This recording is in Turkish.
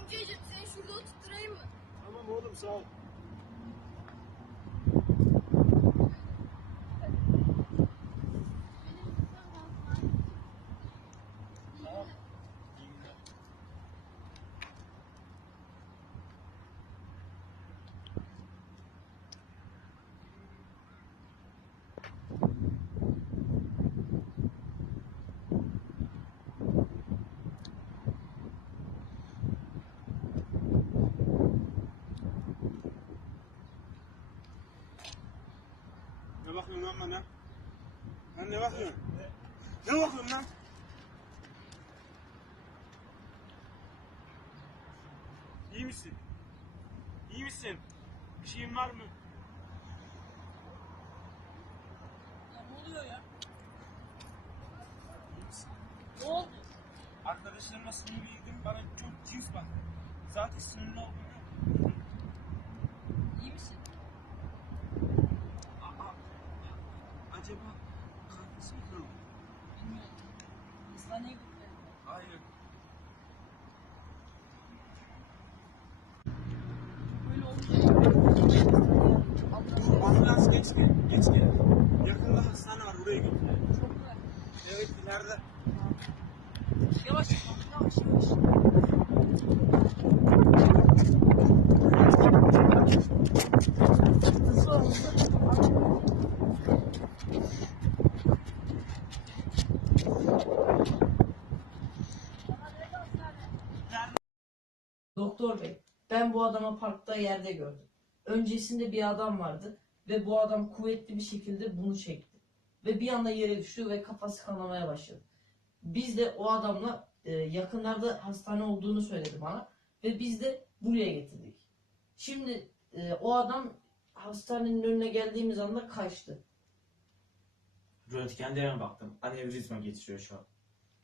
Amcacığım seni şurada oturtturayım mı? Tamam oğlum sağ ol. Tamam. İyi günler. Ne bakıyorsun lan bana? Lan ne bakıyorsun? Ne bakıyorsun lan? İyi misin? İyi misin? Bir şeyin var mı? Ya ne oluyor ya? İyi misin? Ne oldu? Arkadaşlarımla sınırı yedim bana çok cins baktı. Zaten sınırlı olduğunu İyi misin? Hastaneye gittiler. Hayır. Böyle olunca Dur ambulans geç gel. Geç gel. Yakında hastane var oraya götür. çok bırak. Evet ileride. Yavaş yavaş yavaş. Hızlı hızlı. Doktor bey, ben bu adamı parkta yerde gördüm. Öncesinde bir adam vardı ve bu adam kuvvetli bir şekilde bunu çekti. Ve bir anda yere düştü ve kafası kanamaya başladı. Biz de o adamla e, yakınlarda hastane olduğunu söyledi bana ve biz de buraya getirdik. Şimdi e, o adam hastanenin önüne geldiğimiz anda kaçtı. Röntgenlerine baktım. Anevrizma geçiriyor şu an.